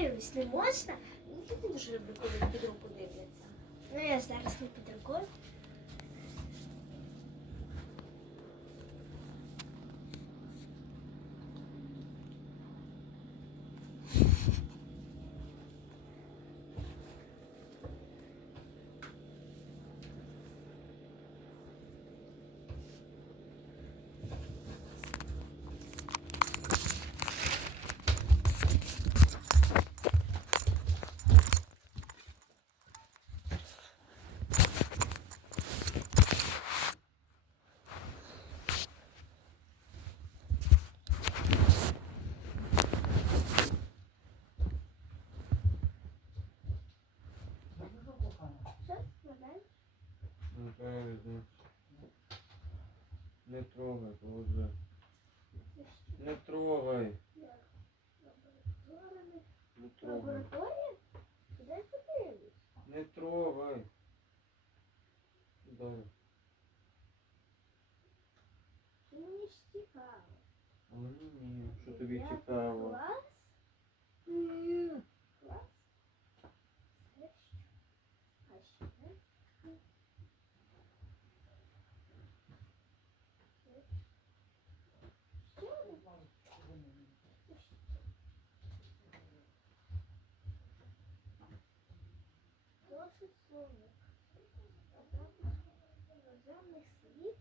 Подивись, не можна? Я не дуже люблю, коли під руку дивляться. Ну я ж зараз не під рукою. Не трогай, боже. Не трогай. Не трогай. Не трогай. Да. Мені ж цікаво. А мені ні. Що тобі цікаво? Клас? Ні. Досить словник. Розумний світ.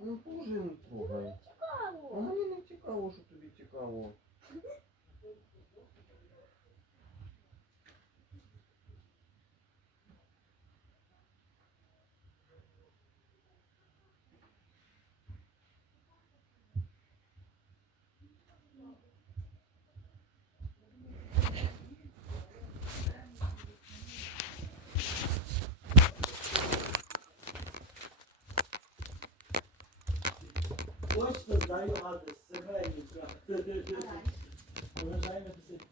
Ну, Точно знаю адрес, Семенівка. Вважаю написати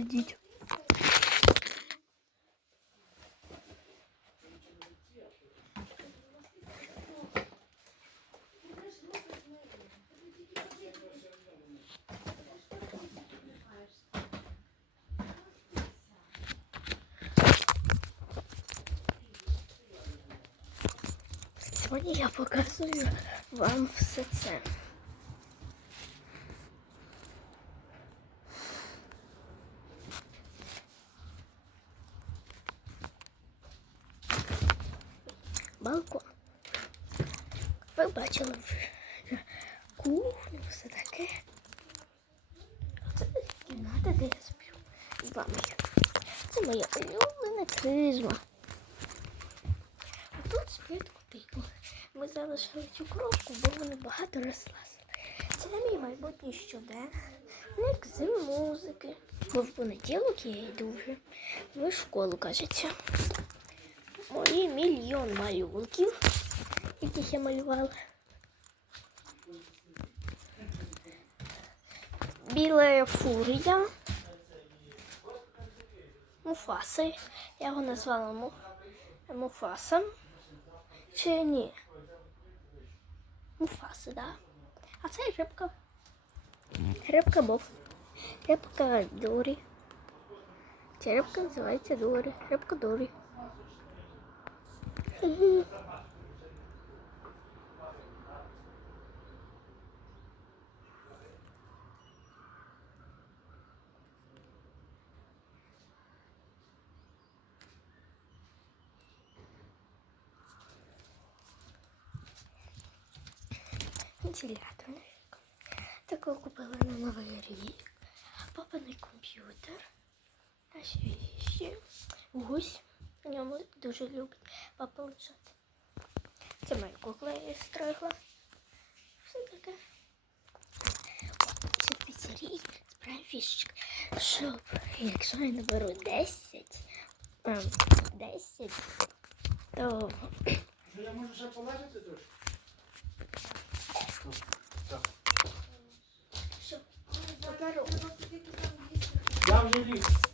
Сидіть. Сьогодні я показую вам все це. Балкон. Ви бачили вже кухню, все таке. Це кімната, де я сплю з вами. Це моя улюблена кризма. Тут сплять купику. Ми залишили цю коробку, бо вони багато розлазили. Це мій майбутній щоденник з музики. Бо в понеділок я йду вже в школу, кажеться. Мої мільйон малюнків, яких я малювала. Біла фурія. Муфаси. Я його назвала Му... Муфаса. Чи ні? Муфаси, да. А це рибка. Рибка Боб. Рибка Дорі. Ця рибка називається Дорі. Рибка Дорі. Мгм. Вентилятор. Такого купила на новий рік. Папиний комп'ютер. Наші віші. Гусь. На ньому дуже любить папа лежати. Це моя кукла я стригла. Все таке. Це в піцерії справді фішечка. Щоб, якщо я наберу 10, ем, 10, то Що я можу ще полежати трошки? що? Наберу. Я вже ліг.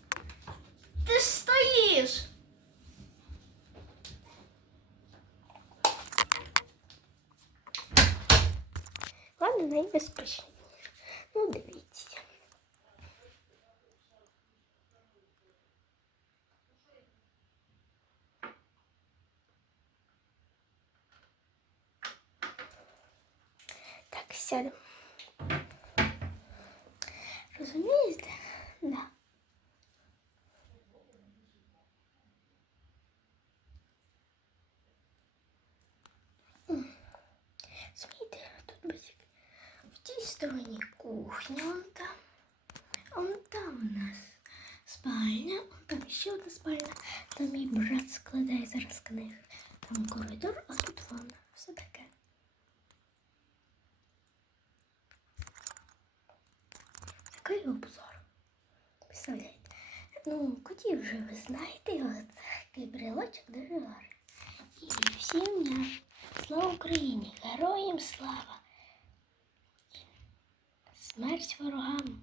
Ладно, найбезпечніше. Ну, дивіться. Так, сядемо. Розумієте? Да. В тій стороні кухня, вон там. А вон там у нас спальня, вон там ще одна спальня. Там мій брат складає зараз книги. Там коридор, а тут ванна. Все таке. Такий обзор. Представляєте? Ну, котів вже ви знаєте, от такий брелочок дуже гарний. І всім дня. Слава Україні! Героям слава! Смерть ворогам!